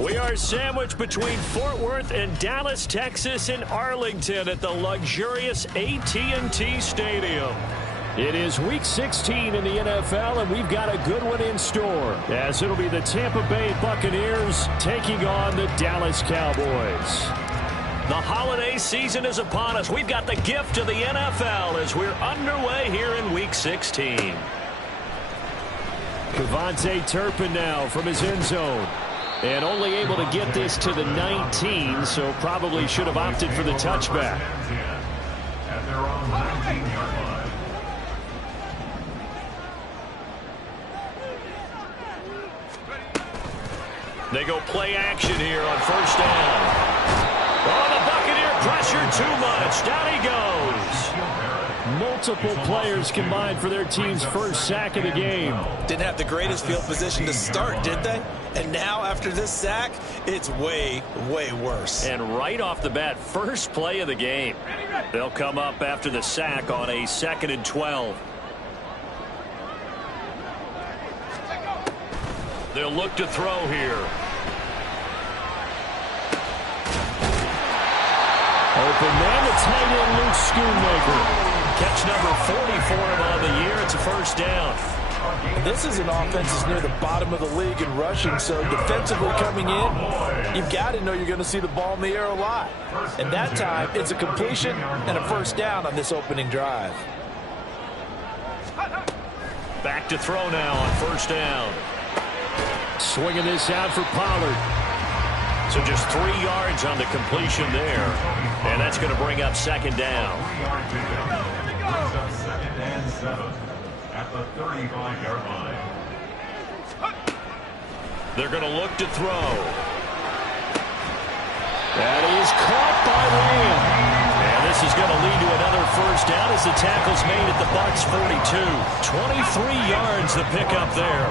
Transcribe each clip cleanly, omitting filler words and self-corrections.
We are sandwiched between Fort Worth and Dallas, Texas, and Arlington at the luxurious AT&T Stadium. It is Week 16 in the NFL, and we've got a good one in store, as it'll be the Tampa Bay Buccaneers taking on the Dallas Cowboys. The holiday season is upon us. We've got the gift of the NFL as we're underway here in Week 16. Kevontae Turpin now from his end zone. And only able to get this to the 19, so probably should have opted for the touchback. They go play action here on first down. Oh, the Buccaneer pressure too much. Down he goes. Multiple players combined for their team's first sack of the game. Didn't have the greatest field position to start, did they? And now after this sack, it's way, way worse. And right off the bat, first play of the game. They'll come up after the sack on a 2nd and 12. They'll look to throw here. Open man, the tight end, Luke Schoonmaker. Catch number 40 for him on the year. It's a first down. This is an offense that's near the bottom of the league in rushing, so defensively coming in, you've got to know you're going to see the ball in the air a lot. And that time, it's a completion and a first down on this opening drive. Back to throw now on first down. Swinging this out for Pollard. So just 3 yards on the completion there. And that's going to bring up second down. Second and 7 at the 35-yard line. They're going to look to throw. That is caught by Lamb. And this is going to lead to another first down as the tackle's made at the Bucks 42. 23 yards the pickup there.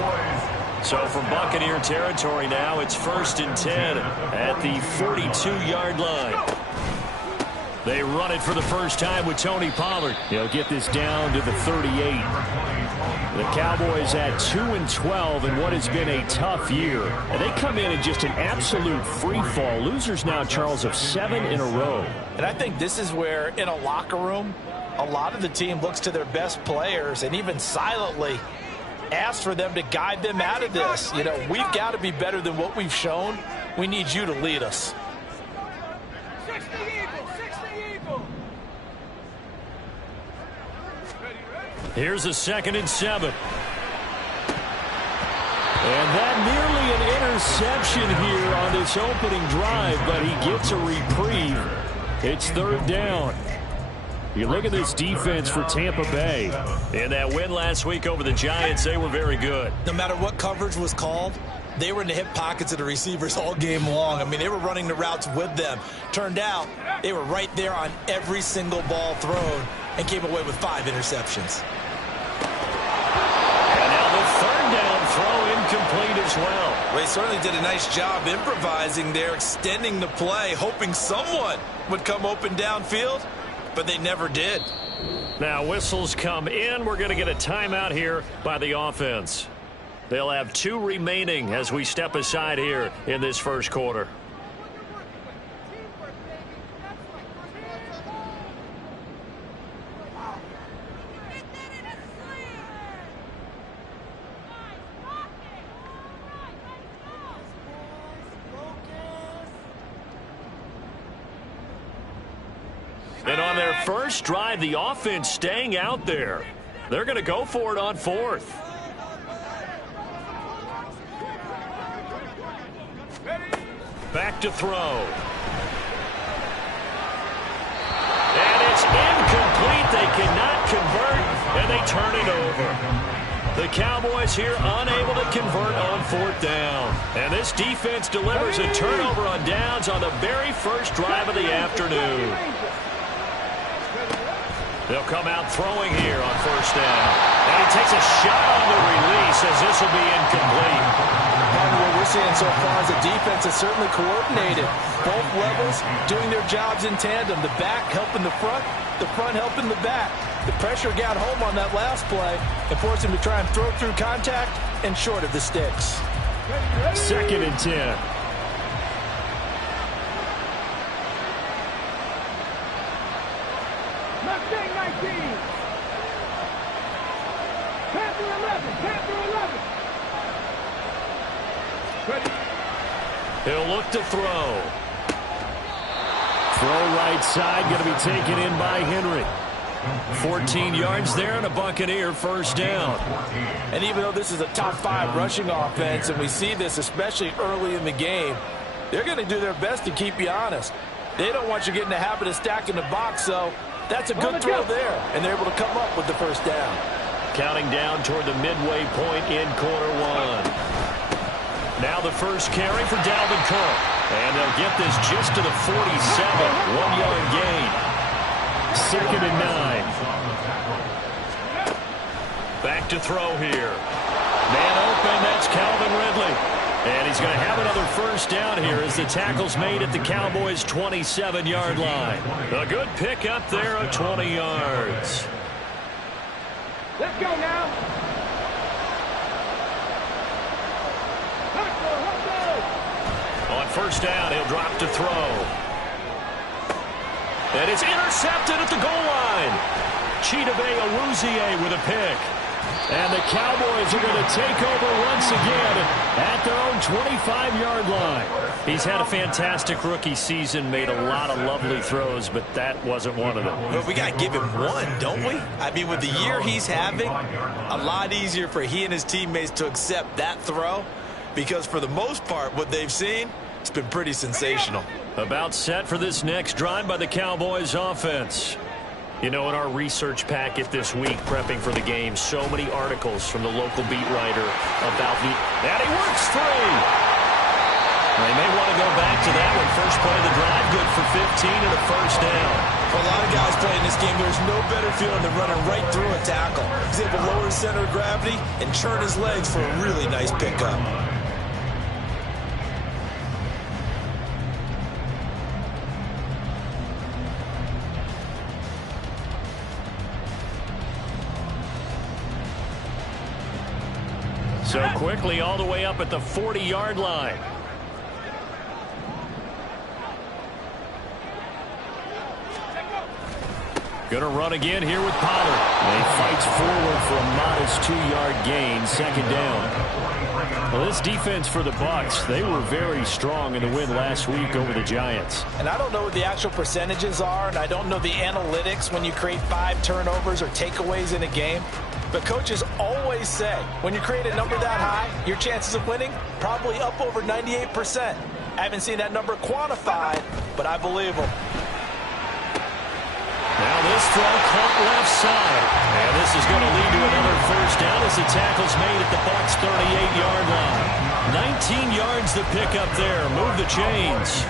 So from Buccaneer territory now, it's 1st and 10 at the 42-yard line. They run it for the first time with Tony Pollard. He'll get this down to the 38. The Cowboys at 2-12 in what has been a tough year. And they come in just an absolute free fall. Losers now, Charles, of 7 in a row. And I think this is where, in a locker room, a lot of the team looks to their best players and even silently ask for them to guide them out of this. You know, we've got to be better than what we've shown. We need you to lead us. Here's a 2nd and 7. And that nearly an interception here on this opening drive, but he gets a reprieve. It's 3rd down. You look at this defense for Tampa Bay. In that win last week over the Giants, they were very good. No matter what coverage was called, they were in the hip pockets of the receivers all game long. I mean, they were running the routes with them. Turned out, they were right there on every single ball thrown and came away with 5 interceptions. And now the 3rd down throw incomplete as well. Well, they certainly did a nice job improvising there, extending the play, hoping someone would come open downfield. But they never did. Now whistles come in. We're going to get a timeout here by the offense. They'll have 2 remaining as we step aside here in this first quarter. And on their first drive, the offense staying out there. They're going to go for it on 4th. Back to throw. And it's incomplete. They cannot convert, and they turn it over. The Cowboys here unable to convert on 4th down. And this defense delivers a turnover on downs on the very first drive of the afternoon. They'll come out throwing here on first down. And he takes a shot on the release as this will be incomplete. And what we're seeing so far is the defense is certainly coordinated. Both levels doing their jobs in tandem. The back helping the front helping the back. The pressure got home on that last play and forced him to try and throw through contact and short of the sticks. 2nd and 10. He'll look to throw. Throw right side, going to be taken in by Henry. 14 yards there and a Buccaneer first down. And even though this is a top 5 rushing offense, and we see this especially early in the game, they're going to do their best to keep you honest. They don't want you getting the habit of stacking the box, so that's a good throw there, and they're able to come up with the first down. Counting down toward the midway point in quarter 1. Now the first carry for Dalvin Cook. And they'll get this just to the 47. 1-yard gain. 2nd and 9. Back to throw here. Man open, that's Calvin Ridley. And he's going to have another first down here as the tackle's made at the Cowboys' 27-yard line. A good pick up there of 20 yards. Let's go now. On first down, he'll drop to throw. And it's intercepted at the goal line. Chidobe Awuzie with a pick. And the Cowboys are going to take over once again at their own 25-yard line. He's had a fantastic rookie season, made a lot of lovely throws, but that wasn't one of them. Well, we got to give him one, don't we? I mean, with the year he's having, a lot easier for he and his teammates to accept that throw, because for the most part, what they've seen, it's been pretty sensational. About set for this next drive by the Cowboys offense. You know, in our research packet this week, prepping for the game, so many articles from the local beat writer about the... And he works free! They may want to go back to that one. First play of the drive, good for 15 and a first down. For a lot of guys playing this game, there's no better feeling than running right through a tackle. He's able to lower his center of gravity and churn his legs for a really nice pickup. So quickly all the way up at the 40-yard line. Going to run again here with Pollard. And he fights forward for a modest 2-yard gain, 2nd down. Well, this defense for the Bucks, they were very strong in the win last week over the Giants. And I don't know what the actual percentages are, and I don't know the analytics when you create 5 turnovers or takeaways in a game. But coaches always say, when you create a number that high, your chances of winning probably up over 98%. I haven't seen that number quantified, but I believe them. Now this throw caught left side. And this is going to lead to another first down as the tackle's made at the Bucks' 38-yard line. 19 yards to pick up there. Move the chains.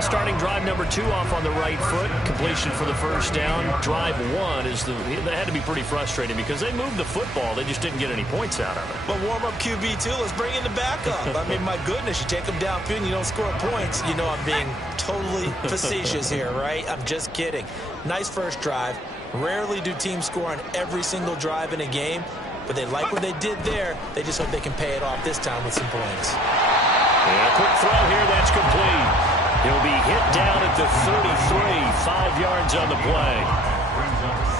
Starting drive number 2 off on the right foot. Completion for the first down. Drive 1 is that had to be pretty frustrating because they moved the football. They just didn't get any points out of it. But warm up QB2, let's bring in the backup. I mean, my goodness, you take them downfield and you don't score points. You know I'm being totally facetious here, right? I'm just kidding. Nice first drive. Rarely do teams score on every single drive in a game, but they like what they did there. They just hope they can pay it off this time with some points. And a quick throw here, that's complete. He'll be hit down at the 33, 5 yards on the play.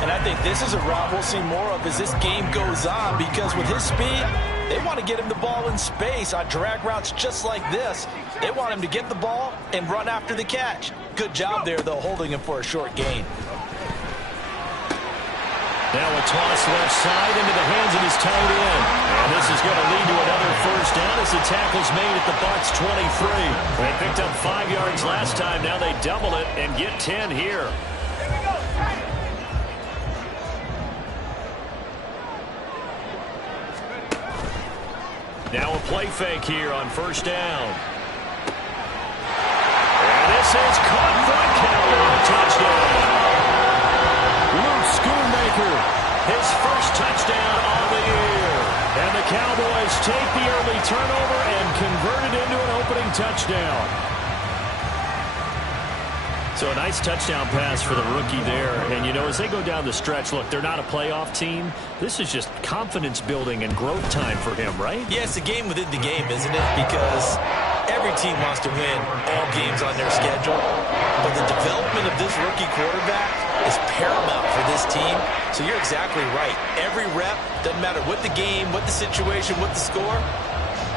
And I think this is a route we'll see more of as this game goes on, because with his speed, they want to get him the ball in space on drag routes just like this. They want him to get the ball and run after the catch. Good job there, though, holding him for a short gain. Now a toss left side into the hands of his tight end. And this is going to lead to another first down as the tackle's made at the Bucks' 23. They picked up 5 yards last time. Now they double it and get 10 here. Now a play fake here on first down. And this is caught for a count and a touchdown. Luke Schoonmaker, his first touchdown of the year. And the Cowboys take the early turnover and convert it into an opening touchdown. So a nice touchdown pass for the rookie there. And, you know, as they go down the stretch, look, they're not a playoff team. This is just confidence building and growth time for him, right? Yeah, it's a game within the game, isn't it? Because every team wants to win all games on their schedule. But the development of this rookie quarterback is paramount for this team. So you're exactly right. Every rep, doesn't matter what the game, what the situation, what the score,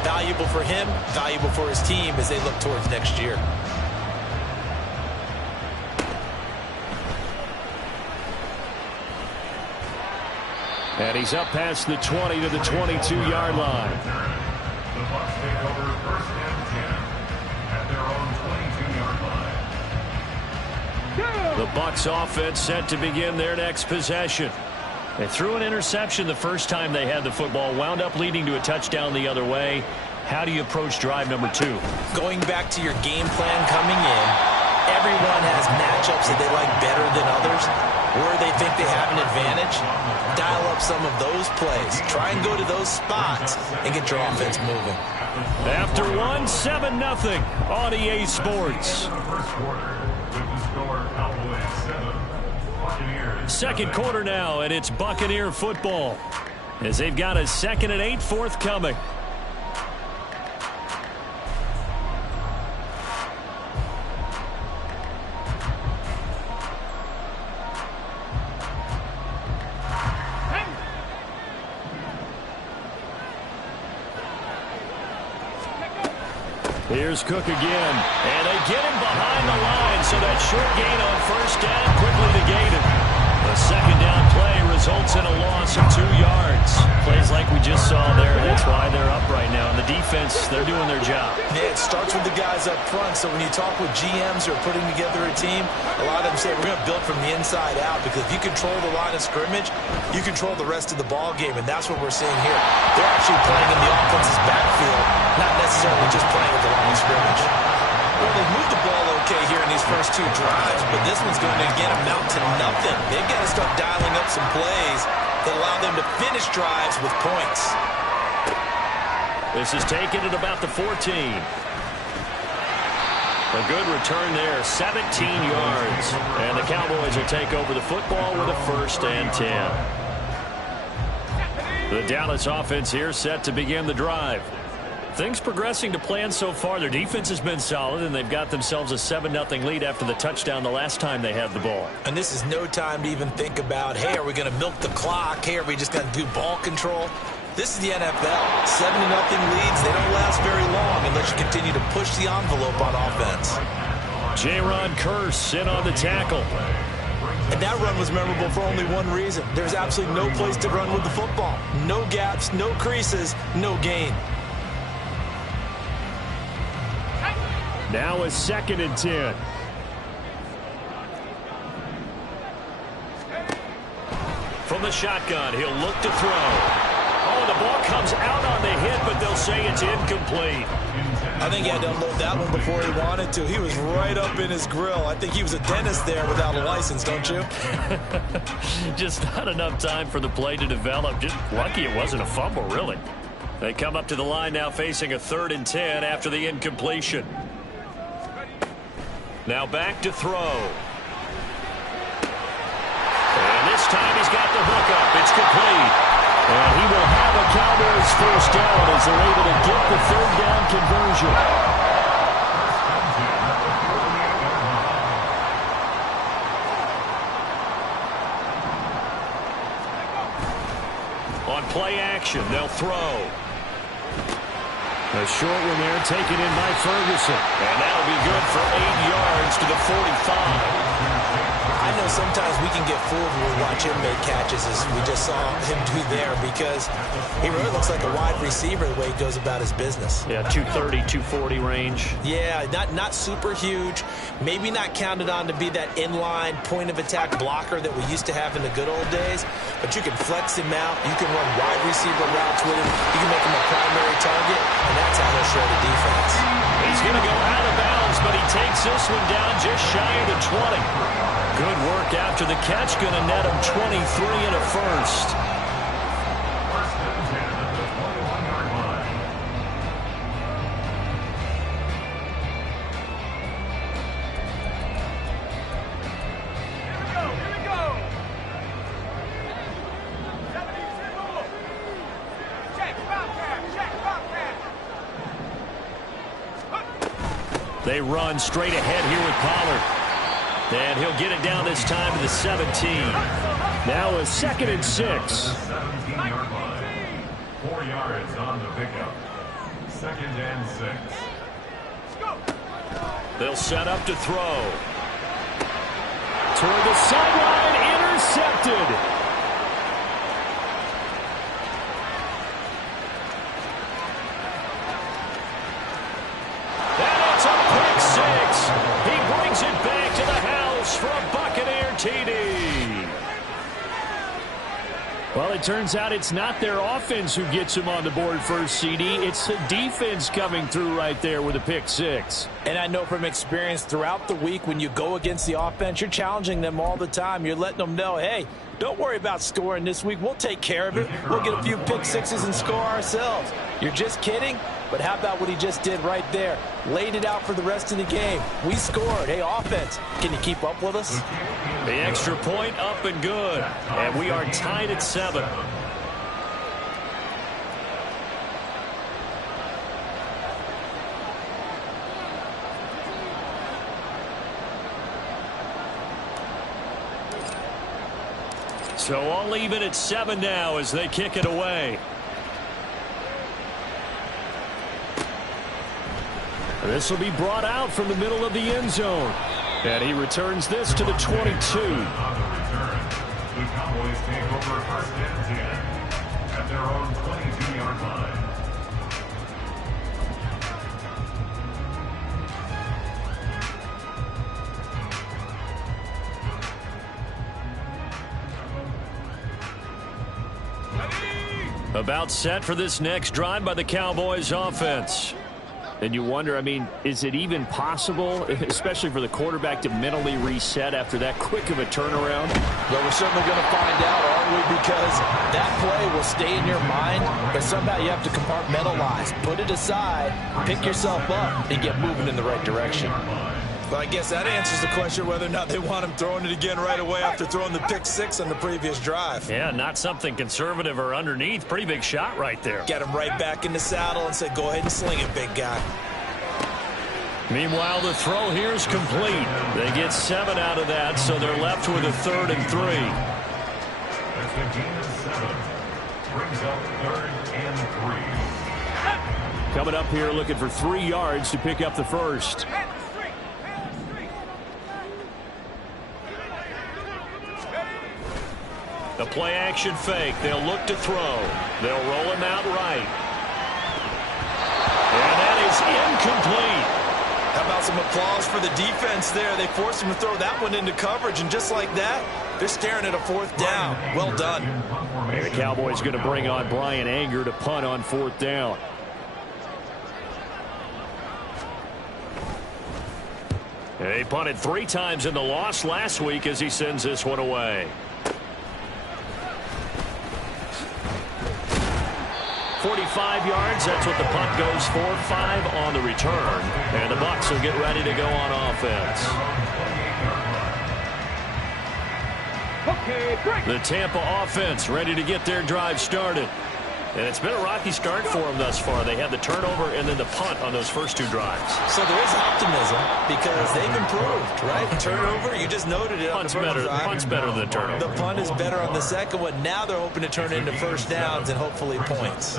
Valuable for him, valuable for his team as they look towards next year. And he's up past the 20 to the 22-yard line. The Bucks take over first and 10 at their own 22-yard line. The Bucks offense set to begin their next possession. They threw an interception the first time they had the football, wound up leading to a touchdown the other way. How do you approach drive number 2? Going back to your game plan coming in, everyone has matchups that they like better than others, where they think they have an advantage. Dial up some of those plays. Try and go to those spots and get your offense moving. After one, 7-0 on EA Sports. Second quarter now, and it's Buccaneer football as they've got a 2nd and 8 forthcoming. Here's Cook again, and they get him behind the line, so that short gain on first down quickly negated. A second down play results in a loss of 2 yards. Plays like we just saw there, that's why they're up right now. And the defense, they're doing their job. Yeah, it starts with the guys up front, so when you talk with GMs who are putting together a team, a lot of them say we're going to build from the inside out, because if you control the line of scrimmage, you control the rest of the ball game, and that's what we're seeing here. They're actually playing in the offense's backfield, not necessarily just playing at the line of scrimmage. Well, they've moved the ball okay here in these first 2 drives, but this one's going to, again, amount to nothing. They've got to start dialing up some plays that allow them to finish drives with points. This is taken at about the 14. A good return there, 17 yards. And the Cowboys will take over the football with a 1st and 10. The Dallas offense here set to begin the drive. Things progressing to plan so far. Their defense has been solid, and they've got themselves a 7-0 lead after the touchdown the last time they had the ball. And this is no time to even think about, hey, are we going to milk the clock? Hey, are we just going to do ball control? This is the NFL. 7-0 leads, they don't last very long unless you continue to push the envelope on offense. Jaron Kearse in on the tackle. And that run was memorable for only one reason. There's absolutely no place to run with the football. No gaps, no creases, no gain. Now a 2nd and 10. From the shotgun, he'll look to throw. Oh, the ball comes out on the hit, but they'll say it's incomplete. I think he had to unload that one before he wanted to. He was right up in his grill. I think he was a dentist there without a license, don't you? Just not enough time for the play to develop. Just lucky it wasn't a fumble, really. They come up to the line now facing a 3rd and 10 after the incompletion. Now back to throw. And this time he's got the hook up. It's complete. And he will have a Cowboys 1st down as they're able to get the 3rd down conversion. On play action, they'll throw. A short one there, taken in by Ferguson. And that'll be good for 8 yards to the 45. I know sometimes we can get fooled when we watch him make catches, as we just saw him do there, because he really looks like a wide receiver the way he goes about his business. Yeah, 230, 240 range. Yeah, not super huge. Maybe not counted on to be that inline point-of-attack blocker that we used to have in the good old days, but you can flex him out. You can run wide receiver routes with him. You can make him a primary target, and that's how he'll shred a defense. He's going to go out of bounds, but he takes this one down just shy of the 20. Good work after the catch, going to net him 23 and a 1st. They run straight ahead here with Pollard. And he'll get it down this time to the 17. Now a 2nd and 6. 17-yard line. 4 yards on the pickup. Second and 6. They'll set up to throw. Toward the sideline, intercepted. And it's a pick six. He brings it back to the house for a Buccaneer TD. Well, it turns out it's not their offense who gets them on the board first, CD. It's the defense coming through right there with a pick six. And I know from experience throughout the week when you go against the offense, you're challenging them all the time. You're letting them know, hey, don't worry about scoring this week. We'll take care of it. We'll get a few pick sixes and score ourselves. You're just kidding? But how about what he just did right there? Laid it out for the rest of the game. We scored. Hey, offense, can you keep up with us? The extra point up and good. And we are tied at 7. So all leave it at 7 now as they kick it away. This will be brought out from the middle of the end zone. And he returns this to the 22. On the return, the Cowboys take over first and 10 at their own 22-yard line. About set for this next drive by the Cowboys offense. And you wonder, I mean, is it even possible, especially for the quarterback, to mentally reset after that quick of a turnaround? Well, we're certainly going to find out, aren't we? Because that play will stay in your mind, but somehow you have to compartmentalize. Put it aside, pick yourself up, and get moving in the right direction. But I guess that answers the question whether or not they want him throwing it again right away after throwing the pick six on the previous drive. Yeah, not something conservative or underneath. Pretty big shot right there. Get him right back in the saddle and said, go ahead and sling it, big guy. Meanwhile, the throw here is complete. They get 7 out of that, so they're left with a 3rd and 3. That's the gain of 7. Brings up 3rd and 3. Coming up here looking for 3 yards to pick up the first. The play action fake. They'll look to throw. They'll roll him out right. And that is incomplete. How about some applause for the defense there? They forced him to throw that one into coverage, and just like that, they're staring at a 4th down. Well done. And the Cowboys going to bring on Brian Anger to punt on 4th down. They punted 3 times in the loss last week as he sends this one away. 45 yards, that's what the punt goes for. 5 on the return. And the Bucks will get ready to go on offense. The Tampa offense ready to get their drive started. And it's been a rocky start for them thus far. They had the turnover and then the punt on those first 2 drives. So there is optimism because they've improved, right? Turnover, you just noted it. Punt's better than the turnover. The punt is better on the second one. Now they're hoping to turn it into first downs and hopefully points.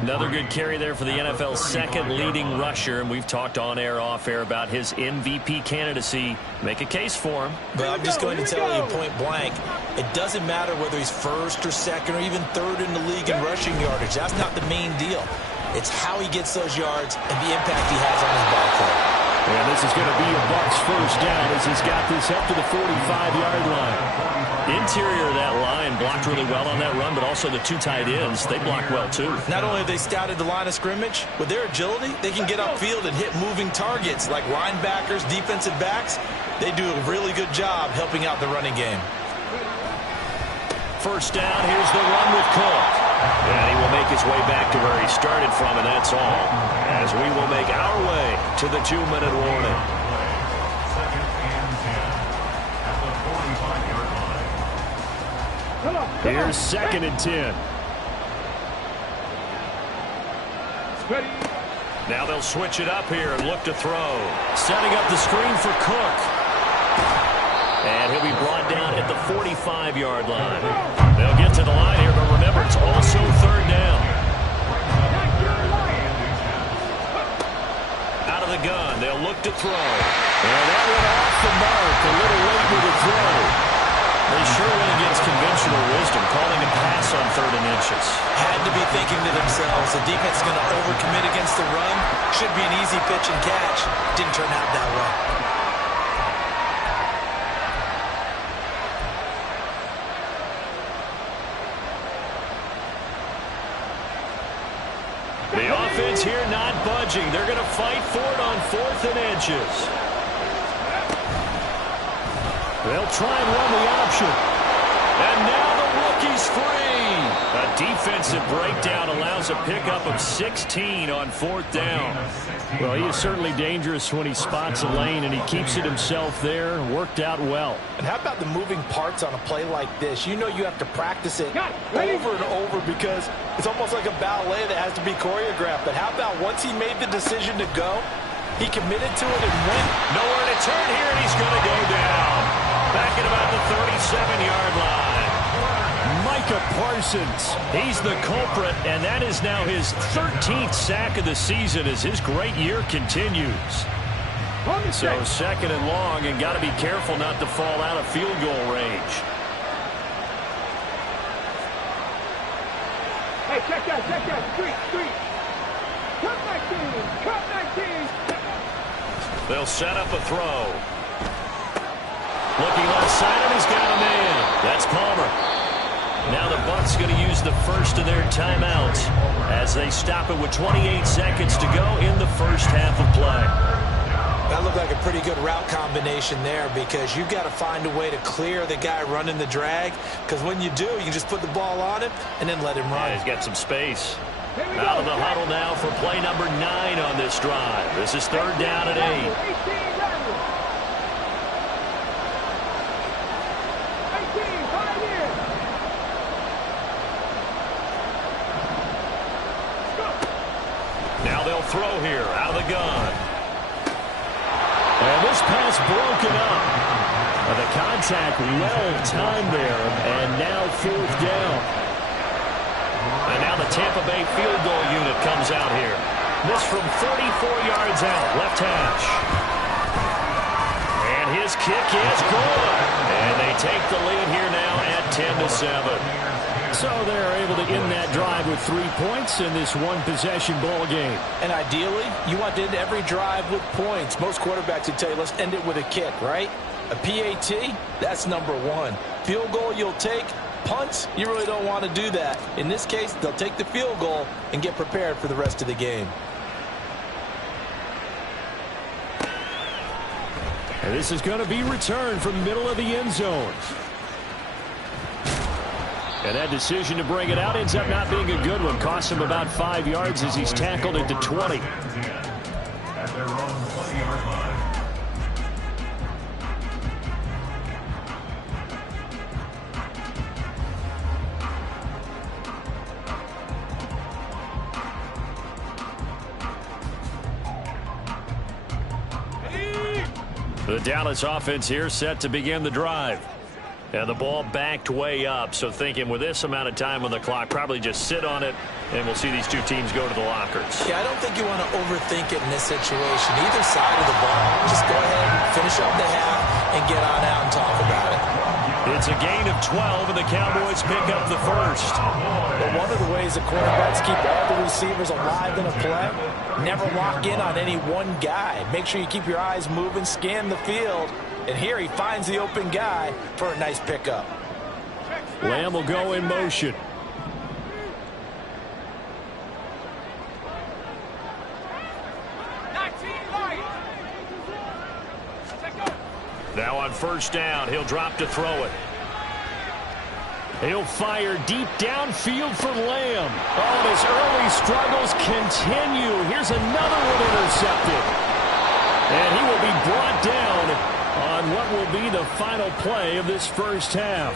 Another good carry there for the NFL's 2nd leading rusher. And we've talked on air, off air about his MVP candidacy. Make a case for him. But I'm just going to tell you point blank, it doesn't matter whether he's 1st or 2nd or even 3rd in the league in rushing yardage. That's not the main deal. It's how he gets those yards and the impact he has on his ball club. And this is going to be a Bucks first down as he's got this up to the 45-yard line. The interior of that line blocked really well on that run, but also the 2 tight ends, they block well too. Not only have they scouted the line of scrimmage, with their agility, they can get upfield and hit moving targets like linebackers, defensive backs. They do a really good job helping out the running game. First down, here's the run with Cook. And he will make his way back to where he started from, and that's all. As we will make our way to the 2-minute warning. Second and 10 at the 45-yard line. Here's 2nd and 10. Now they'll switch it up here and look to throw. Setting up the screen for Cook. And he'll be brought down at the 45-yard line. They'll get to the line here, but remember, it's also 3rd down. the gun. They'll look to throw. And that went off the mark. A little late with the throw. They sure went against conventional wisdom, calling a pass on 3rd and inches. Had to be thinking to themselves, the defense is going to overcommit against the run. Should be an easy pitch and catch. Didn't turn out that way. The offense here not budging. They're going to fight for it on 4th and inches. They'll try and run the option. And now the rookie's free. A defensive breakdown allows a pickup of 16 on 4th down. Well, he is certainly dangerous when he spots a lane, and he keeps it himself there. Worked out well. And how about the moving parts on a play like this? You know you have to practice it over and over because it's almost like a ballet that has to be choreographed. But how about once he made the decision to go, he committed to it and went. Nowhere to turn here, and he's going to go down. Back at about the 37-yard line. Micah Parsons, he's the culprit, and that is now his 13th sack of the season as his great year continues. So 2nd and long, and got to be careful not to fall out of field goal range. Hey, check that. Street. Cut 19. They'll set up a throw. Looking left side, and he's got a man. That's Palmer. Now the Bucks going to use the first of their timeouts as they stop it with 28 seconds to go in the first half of play. That looked like a pretty good route combination there because you've got to find a way to clear the guy running the drag, because when you do, you can just put the ball on him and then let him run. Yeah, he's got some space. Out of the huddle now for play number 9 on this drive. This is 3rd down and 8. Now they'll throw here out of the gun. And this pass broken up. The contact well-timed there, and now 4th down. And now the Tampa Bay field goal unit comes out here. This from 44 yards out, left hash. And his kick is good. And they take the lead here now at 10-7. So they're able to end that drive with 3 points in this one-possession ball game. And ideally, you want to end every drive with points. Most quarterbacks would tell you, let's end it with a kick, right? A PAT, that's number 1. Field goal you'll take. Punts, you really don't want to do that. In this case, they'll take the field goal and get prepared for the rest of the game. And this is going to be returned from the middle of the end zone. And that decision to bring it out ends up not being a good one. Costs him about 5 yards as he's tackled at the 20. At their own 20-yard line. The Dallas offense here set to begin the drive. And the ball backed way up, so thinking with this amount of time on the clock, probably just sit on it, and we'll see these two teams go to the lockers. Yeah, I don't think you want to overthink it in this situation. Either side of the ball, just go ahead, finish up the half, and get on out and talk about it. It's a gain of 12, and the Cowboys pick up the first. But one of the ways the quarterbacks keep all the receivers alive in a play, never lock in on any one guy. Make sure you keep your eyes moving, scan the field. And here he finds the open guy for a nice pickup. Lamb will go in motion. Now on first down, he'll drop to throw it. He'll fire deep downfield for Lamb. Oh, and his early struggles continue. Here's another one intercepted. And he will be brought down on what will be the final play of this first half.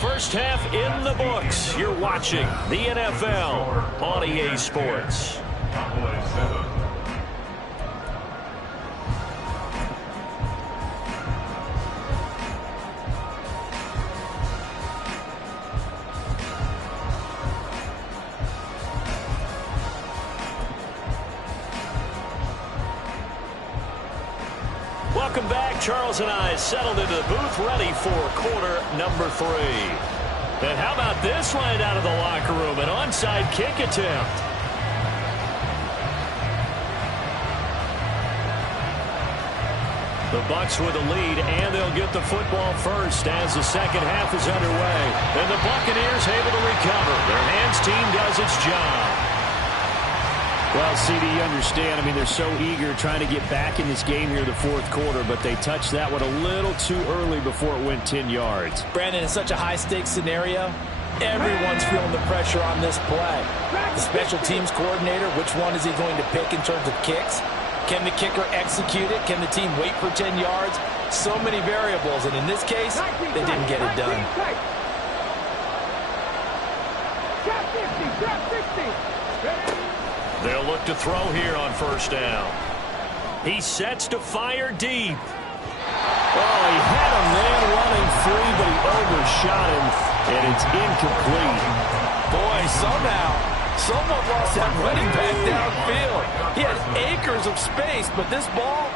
First half in the books. You're watching the NFL on EA Sports. Cowboys 7. Welcome back. Charles and I settled into the booth, ready for quarter number 3. And how about this right out of the locker room? An onside kick attempt. The Bucks with the lead, and they'll get the football first as the second half is underway. And the Buccaneers able to recover. Their hands team does its job. Well, CD, you understand. I mean, they're so eager trying to get back in this game here in the fourth quarter, but they touched that one a little too early before it went 10 yards. Brandon, in such a high-stakes scenario, everyone's feeling the pressure on this play. The special teams coordinator, which one is he going to pick in terms of kicks? Can the kicker execute it? Can the team wait for 10 yards? So many variables, and in this case, they didn't get it done. They'll look to throw here on first down. He sets to fire deep. Oh, he had a man running free, but he overshot him, and it's incomplete. Boy, somehow, someone lost that running back downfield. He had acres of space, but this ball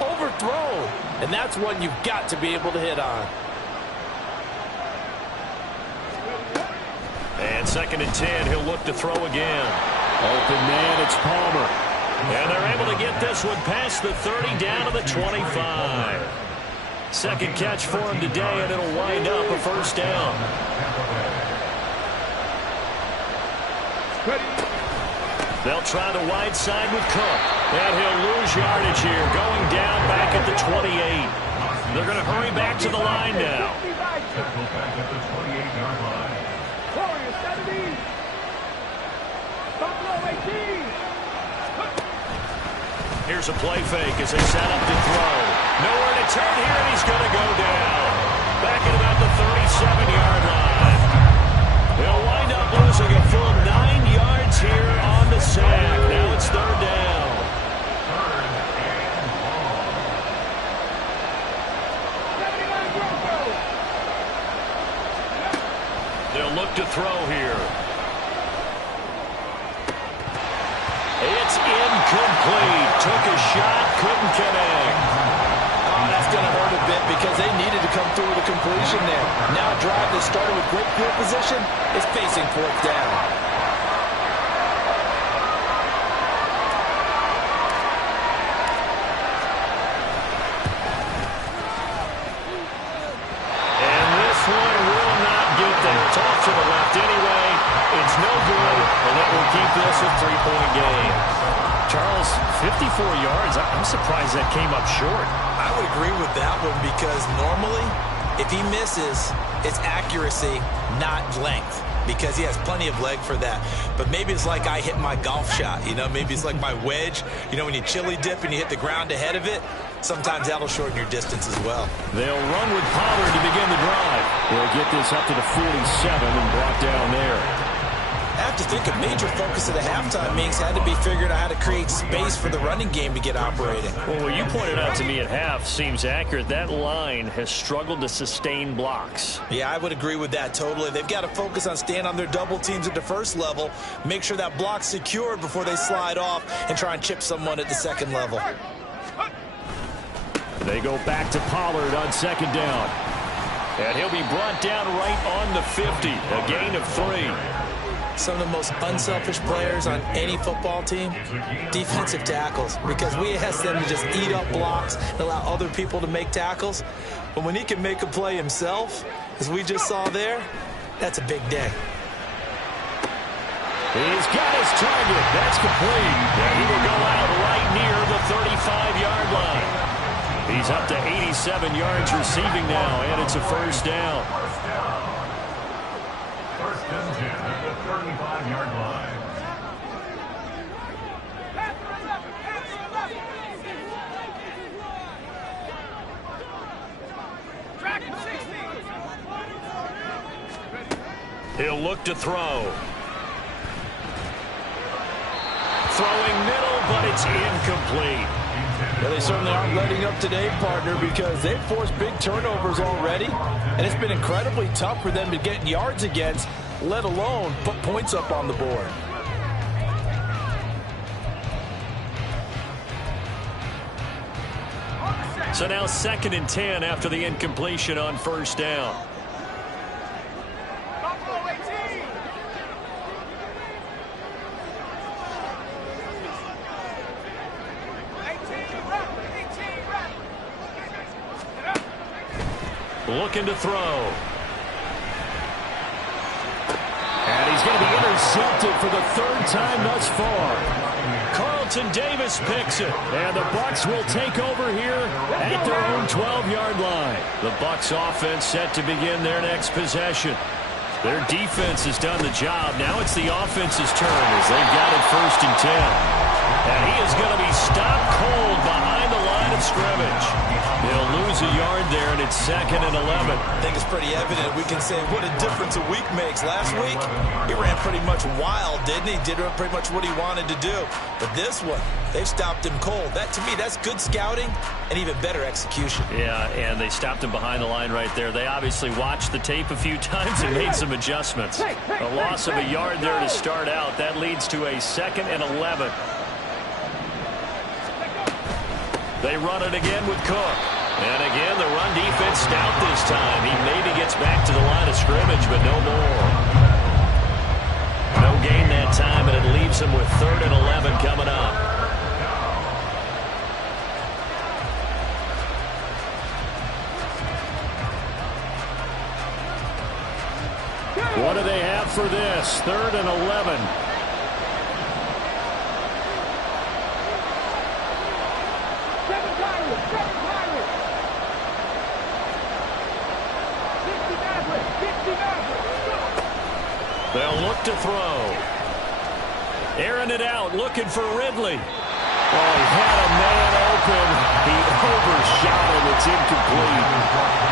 overthrown. And that's one you've got to be able to hit on. And 2nd and 10, he'll look to throw again. Open man, it's Palmer. And they're able to get this one past the 30 down to the 25. Second catch for him today, and it'll wind up a first down. They'll try the wide side with Cook. And he'll lose yardage here, going down back at the 28. They're going to hurry back to the line now. Back at the 28-yard line. Here's a play fake as they set up to throw. Nowhere to turn here, and he's going to go down. Back at about the 37-yard line. They'll wind up losing a full 9 yards here on the sack. Now it's 3rd down. They'll look to throw here. It's incomplete. Took a shot, couldn't connect. Oh, that's going to hurt a bit because they needed to come through with a completion there. Now a drive that started with great field position is facing 4th down. And this one will not get there. It's off to the left anyway. It's no good, and that will keep this a 3-point game. Charles, 54 yards. I'm surprised that came up short. I would agree with that one because normally, if he misses, it's accuracy, not length, because he has plenty of leg for that. But maybe it's like I hit my golf shot, you know? Maybe it's like my wedge. You know, when you chili dip and you hit the ground ahead of it, sometimes that'll shorten your distance as well. They'll run with Pollard to begin the drive. They'll get this up to the 47 and brought down there. I have to think a major focus of the halftime meetings had to be figuring out how to create space for the running game to get operating. Well, what you pointed out to me at half seems accurate. That line has struggled to sustain blocks. Yeah, I would agree with that totally. They've got to focus on staying on their double teams at the first level, make sure that block's secured before they slide off and try and chip someone at the second level. They go back to Pollard on 2nd down. And he'll be brought down right on the 50, a gain of 3. Some of the most unselfish players on any football team, defensive tackles, because we ask them to just eat up blocks and allow other people to make tackles. But when he can make a play himself, as we just saw there, that's a big day. He's got his target. That's complete. And he will go out right near the 35-yard line. He's up to 87 yards receiving now, and it's a first down. First and 10 at the 35-yard line. He'll look to throw. Throwing middle, but it's incomplete. Well, they certainly aren't letting up today, partner, because they've forced big turnovers already, and it's been incredibly tough for them to get yards against, let alone put points up on the board. So now 2nd and 10 after the incompletion on first down. Looking to throw. And he's going to be intercepted for the 3rd time thus far. Carlton Davis picks it. And the Bucks will take over here at their own 12-yard line. The Bucks offense set to begin their next possession. Their defense has done the job. Now it's the offense's turn as they've got it 1st and 10. And he is going to be stopped cold behind the line of scrimmage. He'll lose a yard there, and it's 2nd and 11. I think it's pretty evident. We can say what a difference a week makes. Last week, he ran pretty much wild, didn't he? Did pretty much what he wanted to do. But this one, they've stopped him cold. That, to me, that's good scouting and even better execution. Yeah, and they stopped him behind the line right there. They obviously watched the tape a few times and made some adjustments. A loss of a yard there to start out. That leads to a 2nd and 11. They run it again with Cook. And again, the run defense stout this time. He maybe gets back to the line of scrimmage, but no more. No gain that time, and it leaves him with 3rd and 11 coming up. What do they have for this? 3rd and 11. They'll look to throw. Airing it out, looking for Ridley. Oh, he had a man open. He overshot him. It's incomplete.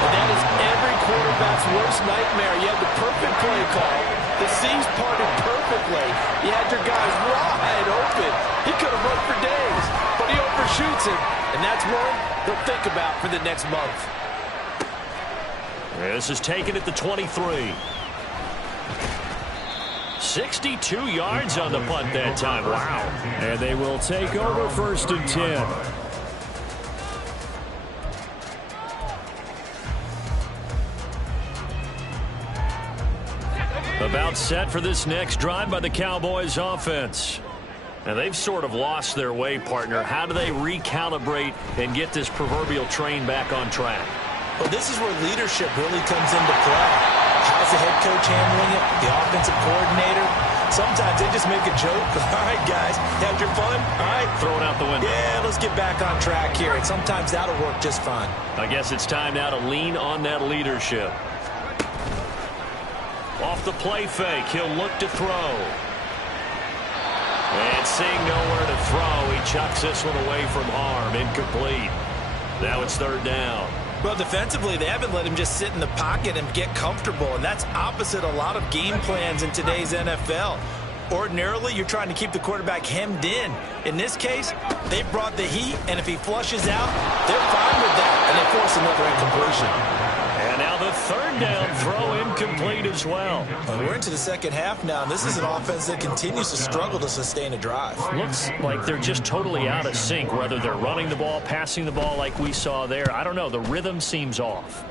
And that is every quarterback's worst nightmare. You had the perfect play call. The C's parted perfectly. You had your guys wide open. He could have run for days, but he overshoots it. And that's one they'll think about for the next month. This is taken at the 23. 62 yards on the punt that time. Wow. And they will take over 1st and 10. About set for this next drive by the Cowboys offense. And they've sort of lost their way, partner. How do they recalibrate and get this proverbial train back on track? Well, this is where leadership really comes into play. How's the head coach handling it? The offensive coordinator? Sometimes they just make a joke. All right, guys, had your fun? All right. Throw it out the window. Yeah, let's get back on track here. And sometimes that'll work just fine. I guess it's time now to lean on that leadership. Off the play fake, he'll look to throw. And seeing nowhere to throw, he chucks this one away from harm. Incomplete. Now it's 3rd down. Well, defensively, they haven't let him just sit in the pocket and get comfortable, and that's opposite a lot of game plans in today's NFL. Ordinarily, you're trying to keep the quarterback hemmed in. In this case, they brought the heat, and if he flushes out, they're fine with that, and they force another incompletion. And now the 3rd down throw incomplete as well. Well, we're into the 2nd half now, and this is an offense that continues to struggle to sustain a drive. Looks like they're just totally out of sync, whether they're running the ball, passing the ball like we saw there. I don't know. The rhythm seems off.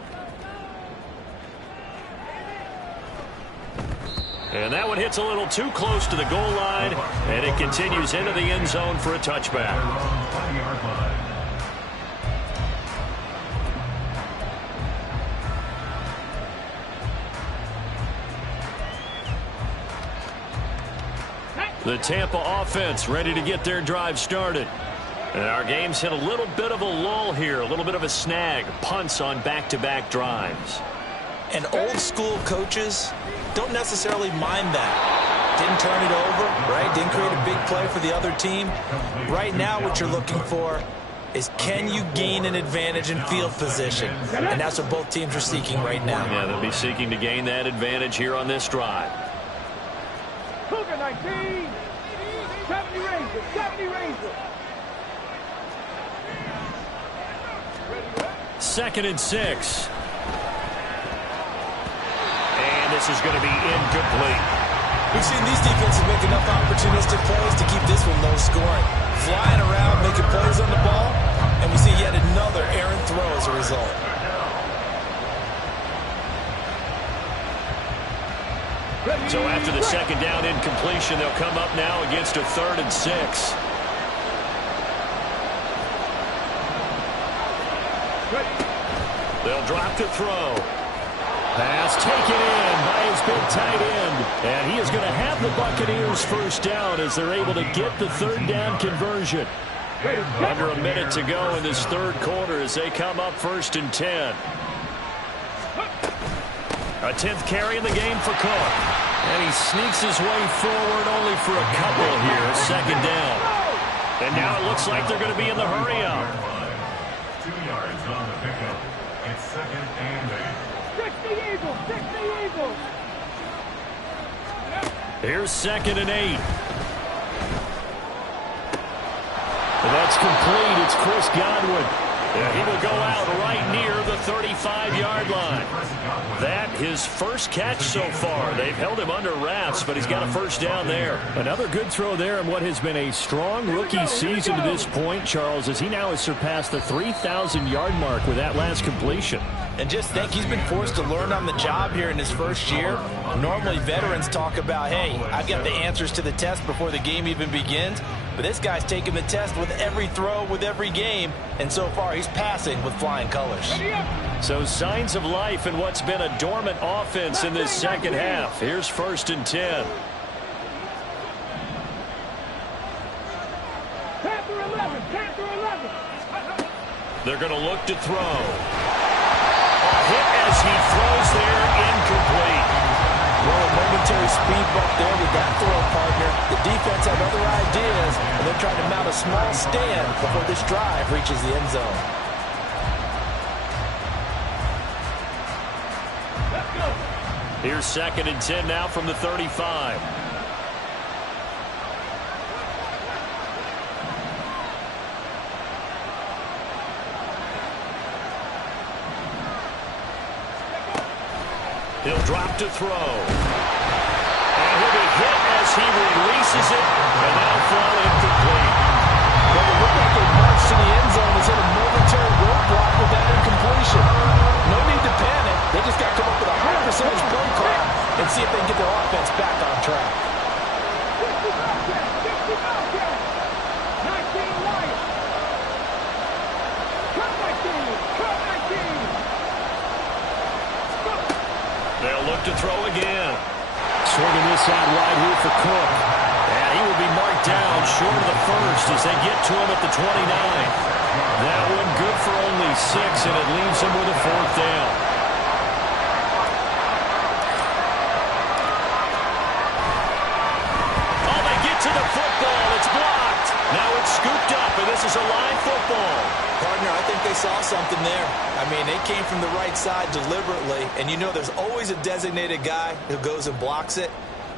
And that one hits a little too close to the goal line, and it continues into the end zone for a touchback. The Tampa offense ready to get their drive started. And our game's hit a little bit of a lull here, a little bit of a snag. Punts on back-to-back drives. And old school coaches don't necessarily mind that. Didn't turn it over, right? Didn't create a big play for the other team. Right now what you're looking for is, can you gain an advantage in field position? And that's what both teams are seeking right now. Yeah, they'll be seeking to gain that advantage here on this drive. Cougar 19. 70 Rangers. 70 Rangers. 2nd and 6. And this is going to be incomplete. We've seen these defenses make enough opportunistic plays to keep this one low scoring. Flying around, making plays on the ball, And we see yet another errant throw as a result. So after the second down incompletion, they'll come up now against a 3rd and 6. They'll drop to throw. Pass taken in by his big tight end. And he is going to have the Buccaneers first down as they're able to get the 3rd down conversion. Under a minute to go in this 3rd quarter as they come up 1st and 10. A 10th carry in the game for Cook. And he sneaks his way forward only for a couple here. 2nd down. And now it looks like they're going to be in the hurry-up. 2 yards on the pickup. It's 2nd and 8. 60 Eagles, 60 Eagles. Here's 2nd and 8. And that's complete. It's Chris Godwin. And he will go out right near the 35-yard line. That his first catch so far. They've held him under wraps, but he's got a first down there. Another good throw there in what has been a strong rookie season to this point, Charles, as he now has surpassed the 3,000-yard mark with that last completion. And just think, he's been forced to learn on the job here in his first year. Normally, veterans talk about, hey, I've got the answers to the test before the game even begins. But this guy's taking the test with every throw, with every game. And so far, he's passing with flying colors. So signs of life in what's been a dormant offense in this second half. Here's 1st and 10. Panther 11, Panther 11. They're going to look to throw. Hit as he throws there, incomplete. Well, a momentary speed bump there with that throw, partner. The defense had other ideas, and they're trying to mount a small stand before this drive reaches the end zone. Here's 2nd and 10 now from the 35. He'll drop to throw. And he'll be hit as he releases it, and that'll fall incomplete. Well, it looked like they marched to the end zone. Has hit a momentary roadblock with that incompletion. No need to panic. They just got to come up with a high percentage play call and see if they can get their offense back on track. 60 Bobcats, 19 Lions. Cut 19, cut 19. They'll look to throw again. Swinging this out wide here for Cook. And he will be marked down short of the first as they get to him at the 29. That one good for only 6, and it leaves him with a 4th down. Oh, they get to the football. It's blocked. Now it's scooped up, and this is a live football. Partner, I think they saw something there. I mean, they came from the right side deliberately, and you know there's always a designated guy who goes and blocks it,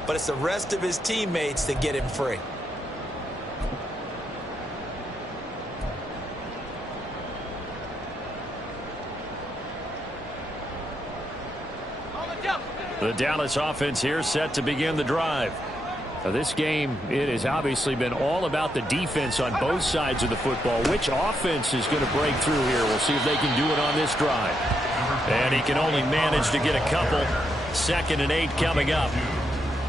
but it's the rest of his teammates that get him free. The Dallas offense here set to begin the drive. Now this game, it has obviously been all about the defense on both sides of the football. Which offense is going to break through here? We'll see if they can do it on this drive. And he can only manage to get a couple. 2nd and 8 coming up.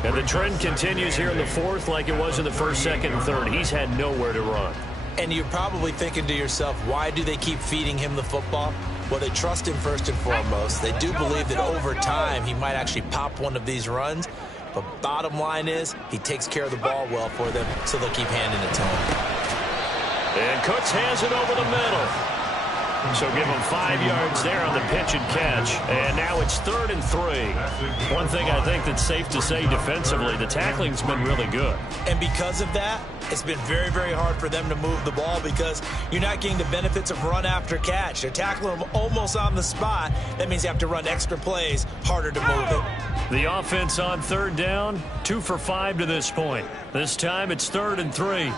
And the trend continues here in the 4th like it was in the 1st, 2nd, and 3rd. He's had nowhere to run. And you're probably thinking to yourself, why do they keep feeding him the football? Well, they trust him first and foremost. They do believe that over time he might actually pop one of these runs. But bottom line is he takes care of the ball well for them, so they'll keep handing it to him. And Cooks hands it over the middle. So give him 5 yards there on the pitch and catch. And now it's 3rd and 3. One thing I think that's safe to say defensively, the tackling's been really good. And because of that, it's been very, very hard for them to move the ball because you're not getting the benefits of run after catch. They're tackling them almost on the spot. That means you have to run extra plays, harder to move it. The offense on 3rd down, 2 for 5 to this point. This time it's 3rd and 3.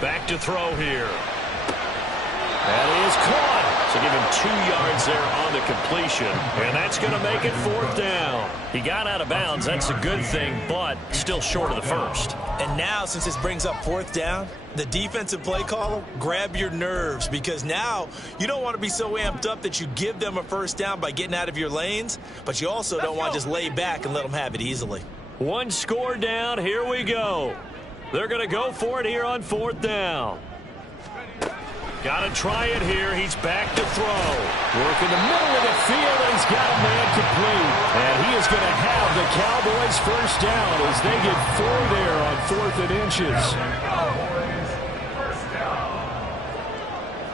Back to throw here. That is caught. So give him 2 yards there on the completion. And that's going to make it 4th down. He got out of bounds. That's a good thing, but still short of the first. And now, since this brings up 4th down, the defensive play caller, grab your nerves, because now you don't want to be so amped up that you give them a 1st down by getting out of your lanes, but you also don't want to just lay back and let them have it easily. 1 score down. Here we go. They're going to go for it here on 4th down. Got to try it here. He's back to throw. Work in the middle of the field, and he's got a man complete. And he is going to have the Cowboys 1st down as they get 4 there on 4th and inches. Cowboys, 1st down.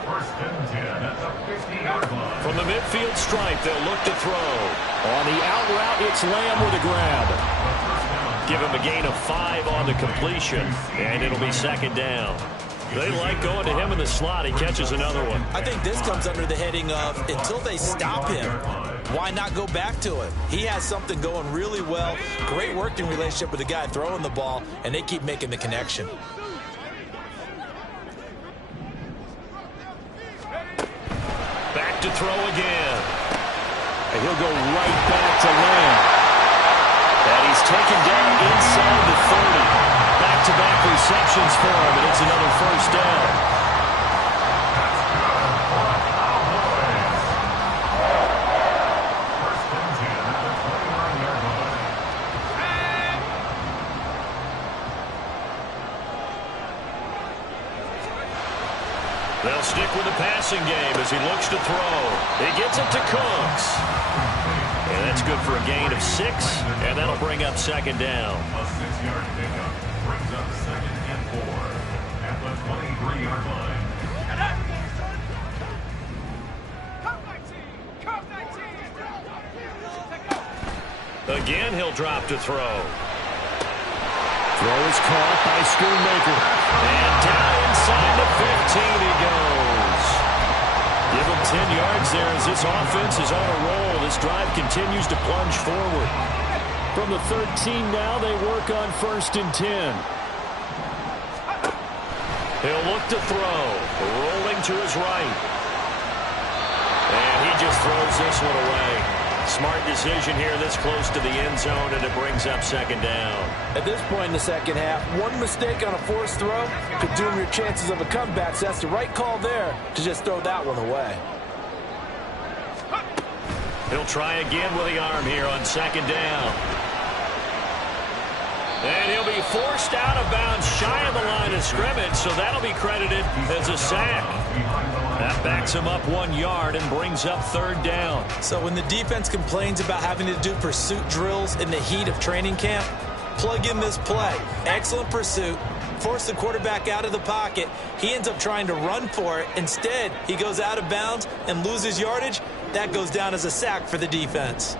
1st and 10 at the 50-yard line. From the midfield stripe, they'll look to throw. On the out route, it's Lamb with a grab. Give him a gain of 5 on the completion, and it'll be 2nd down. They like going to him in the slot. He catches another one. I think this comes under the heading of until they stop him, why not go back to it? He has something going really well. Great working relationship with the guy throwing the ball, and they keep making the connection. Back to throw again. And he'll go right back to Lamb. And he's taken down inside the 30. Back-to-back receptions for him, and it's another 1st down. They'll stick with the passing game as he looks to throw. He gets it to Cooks. And that's good for a gain of 6, and that'll bring up 2nd down. A 6-yard pickup brings up 2nd and 4 at the 23-yard line. Again, he'll drop to throw. Throw is caught by Schoonmaker. And down inside the 15 he goes. Give him 10 yards there as this offense is on a roll. This drive continues to plunge forward. From the 13 now, they work on 1st and 10. He'll look to throw. Rolling to his right. And he just throws this one away. Smart decision here this close to the end zone, and it brings up 2nd down. At this point in the 2nd half, one mistake on a forced throw could doom your chances of a comeback. So that's the right call there to just throw that one away. He'll try again with the arm here on 2nd down. And he'll be forced out of bounds shy of the line of scrimmage, so that'll be credited as a sack. That backs him up 1 yard and brings up 3rd down. So when the defense complains about having to do pursuit drills in the heat of training camp, plug in this play. Excellent pursuit. Force the quarterback out of the pocket. He ends up trying to run for it. Instead, he goes out of bounds and loses yardage. That goes down as a sack for the defense.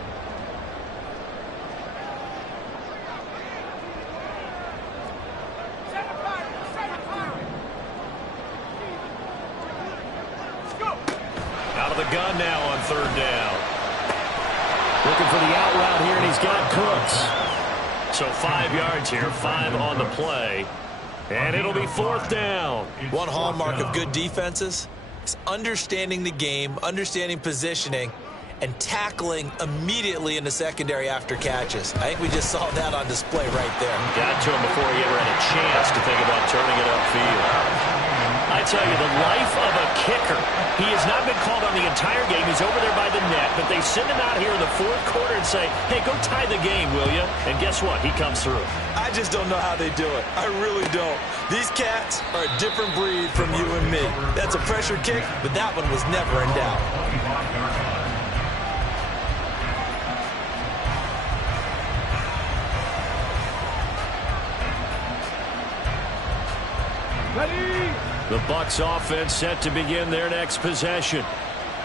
Out of the gun now on 3rd down. Looking for the out route here, and he's got Cooks. So 5 yards here, 5 on the play. And it'll be 4th down. One hallmark of good defenses is understanding the game, understanding positioning, and tackling immediately in the secondary after catches. I think we just saw that on display right there. Got to him before he ever had a chance to think about turning it upfield. I tell you, the life of a kicker. He has not been called on the entire game. He's over there by the net, but they send him out here in the 4th quarter and say, hey, go tie the game, will you? And guess what? He comes through. I just don't know how they do it. I really don't. These cats are a different breed from you and me. That's a pressure kick, but that one was never in doubt. The Bucks offense set to begin their next possession.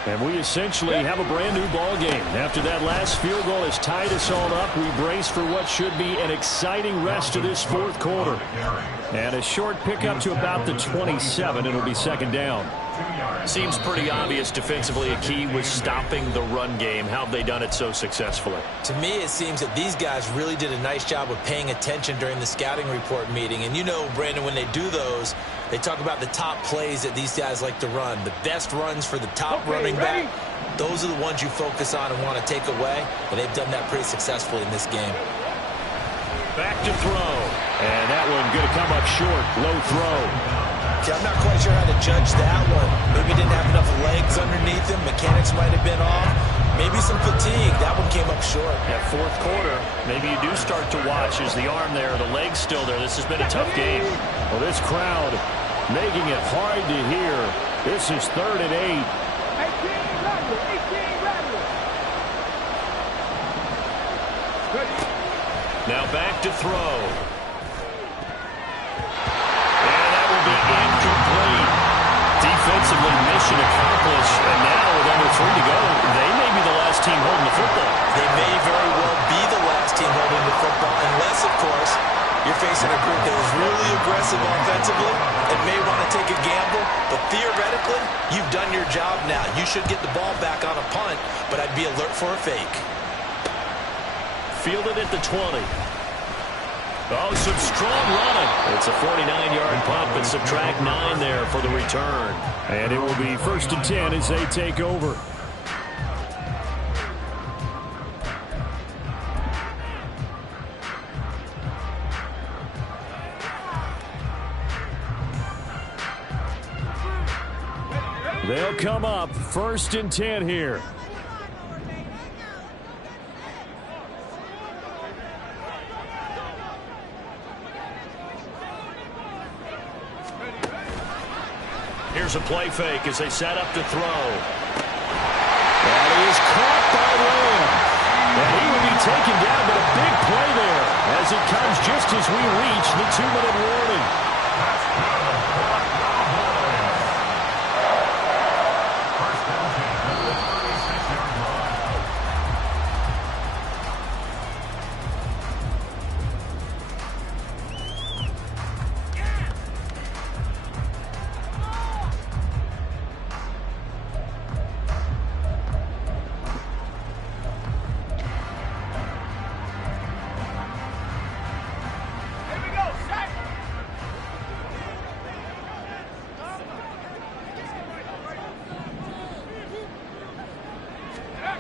And we essentially have a brand new ball game. After that last field goal has tied us all up, we brace for what should be an exciting rest of this 4th quarter. And a short pickup to about the 27. It'll be 2nd down. Seems pretty obvious defensively a key was stopping the run game. How have they done it so successfully? To me, it seems that these guys really did a nice job of paying attention during the scouting report meeting. And you know, Brandon, when they do those, they talk about the top plays that these guys like to run. The best runs for the top running back. Those are the ones you focus on and want to take away. And they've done that pretty successfully in this game. Back to throw. And that one going to come up short. Low throw. I'm not quite sure how to judge that one. Maybe didn't have enough legs underneath him. Mechanics might have been off. Maybe some fatigue. That one came up short. That fourth quarter, maybe you do start to watch as the arm there, the leg's still there. This has been a tough game. Well, this crowd making it hard to hear. This is 3rd and 8. 18 rattle, 18 rattle. Now back to throw. Incomplete. Defensively, mission accomplished. And now with under 3 to go, they may be the last team holding the football. They may very well be the last team holding the football, unless, of course, you're facing a group that is really aggressive offensively and may want to take a gamble. But theoretically, you've done your job now. You should get the ball back on a punt, but I'd be alert for a fake. Fielded at the 20. Oh, some strong running. It's a 49-yard punt, but subtract 9 there for the return. And it will be 1st and 10 as they take over. They'll come up 1st and 10 here. Here's a play fake as they set up to throw. That is caught by Lamb. And he will be taken down, but a big play there as it comes just as we reach the 2-minute warning.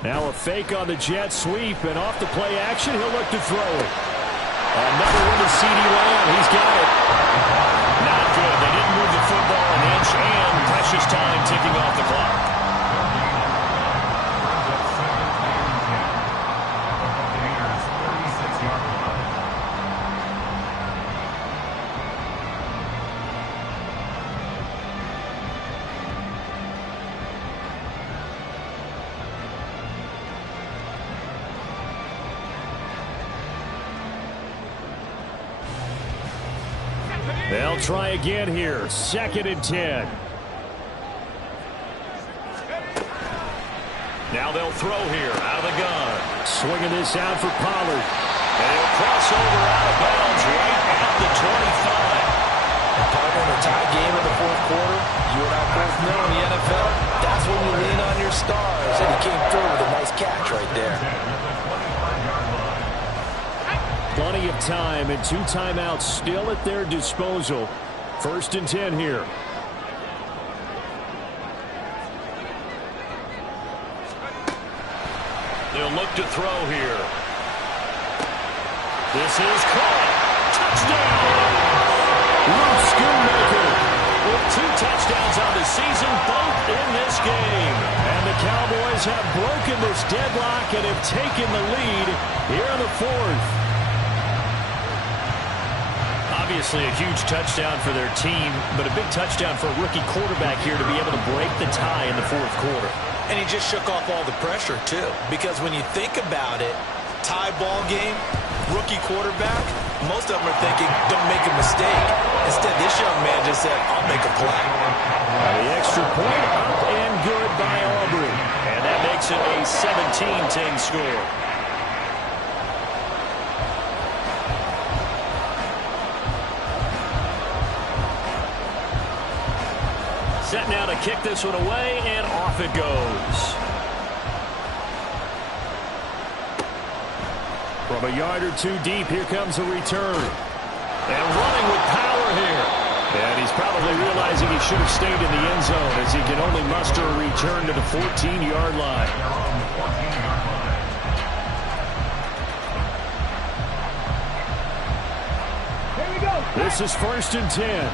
Now a fake on the jet sweep, and off the play action, he'll look to throw it. Another one to C.D. Lamb. He's got it. Not good. They didn't move the football an inch, and precious time ticking off the clock. They'll try again here. 2nd and 10. Now they'll throw here out of the gun. Swinging this out for Pollard. And he'll cross over out of bounds right at the 25. And partner, in a tie game in the fourth quarter, you and I both know in the NFL, that's when you lean on your stars. And he came through with a nice catch right there. Plenty of time and 2 timeouts still at their disposal. 1st and 10 here. They'll look to throw here. This is caught. Touchdown! Luke Schoonmaker with 2 touchdowns on the season, both in this game. And the Cowboys have broken this deadlock and have taken the lead here in the 4th. Obviously a huge touchdown for their team, but a big touchdown for a rookie quarterback here to be able to break the tie in the 4th quarter. And he just shook off all the pressure, too. Because when you think about it, tie ball game, rookie quarterback, most of them are thinking, don't make a mistake. Instead, this young man just said, I'll make a play. The extra point up and good by Aubrey. And that makes it a 17-10 score. Set now to kick this one away, and off it goes. From a yard or two deep, here comes a return. And running with power here. And he's probably realizing he should have stayed in the end zone as he can only muster a return to the 14-yard line. Here we go. This is 1st and 10.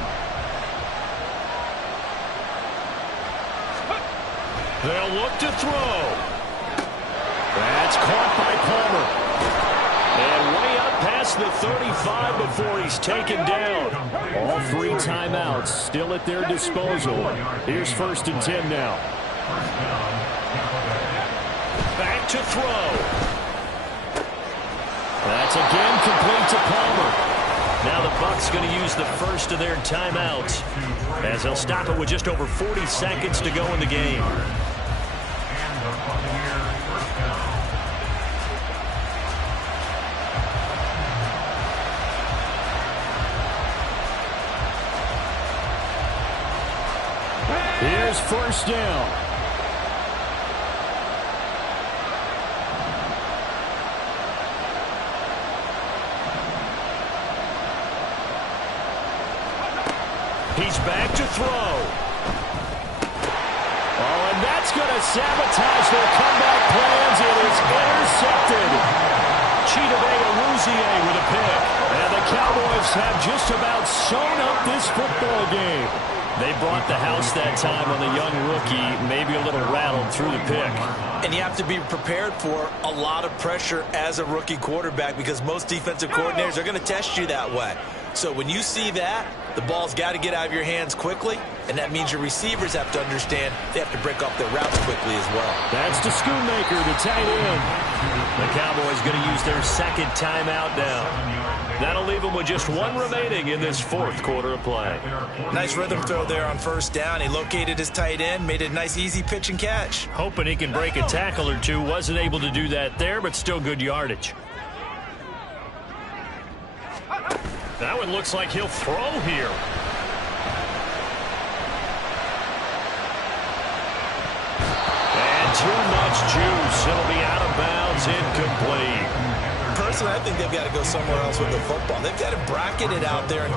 They'll look to throw. That's caught by Palmer. And way up past the 35 before he's taken down. All 3 timeouts still at their disposal. Here's 1st and 10 now. Back to throw. That's again complete to Palmer. Now the Bucks going to use the first of their timeouts as they'll stop it with just over 40 seconds to go in the game. Here's 1st down. He's back to throw. Oh, and that's going to sabotage their comeback plans. It is intercepted. Chidobe Awuzie with a pick. And the Cowboys have just about sewn up this football game. They brought the house that time on the young rookie, maybe a little rattled through the pick. And you have to be prepared for a lot of pressure as a rookie quarterback because most defensive coordinators are going to test you that way. So when you see that, the ball's got to get out of your hands quickly, and that means your receivers have to understand they have to break off their routes quickly as well. That's to Schoonmaker, the tight end. The Cowboys going to use their second timeout now. That'll leave them with just 1 remaining in this 4th quarter of play. Nice rhythm throw there on 1st down. He located his tight end, made a nice easy pitch and catch. Hoping he can break a tackle or two. Wasn't able to do that there, but still good yardage. That one looks like he'll throw here. And too much juice. It'll be out of bounds, incomplete. Personally, I think they've got to go somewhere else with the football. They've got to bracket it out there.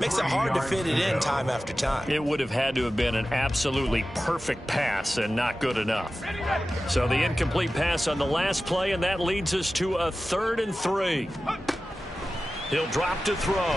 Makes it hard to fit it in time after time. It would have had to have been an absolutely perfect pass and not good enough. So the incomplete pass on the last play, and that leads us to a 3rd and 3. He'll drop to throw.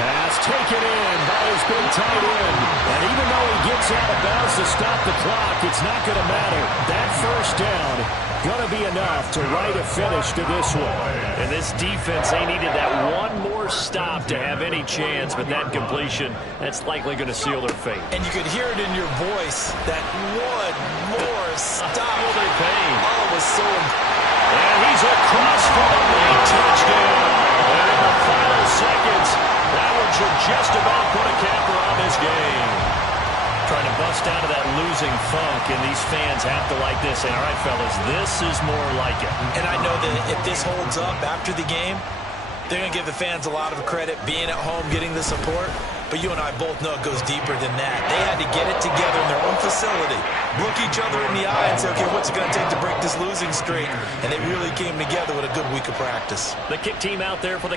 Pass taken in by his big tight end. And even though he gets out of bounds to stop the clock, it's not going to matter. That 1st down going to be enough to write a finish to this one. And this defense, they needed that one more stop to have any chance, but that completion, that's likely going to seal their fate. And you could hear it in your voice, that one more stop. Feel their pain. Oh, it was so... And he's across for a late touchdown. And in the final seconds, that one should just about put a capper on this game. Trying to bust out of that losing funk, and these fans have to like this. Say, all right, fellas, this is more like it. And I know that if this holds up after the game, they're going to give the fans a lot of credit, being at home, getting the support. But you and I both know it goes deeper than that. They had to get it together in their own facility, look each other in the eye and say, okay, what's it going to take to break this losing streak? And they really came together with a good week of practice. The kick team out there for the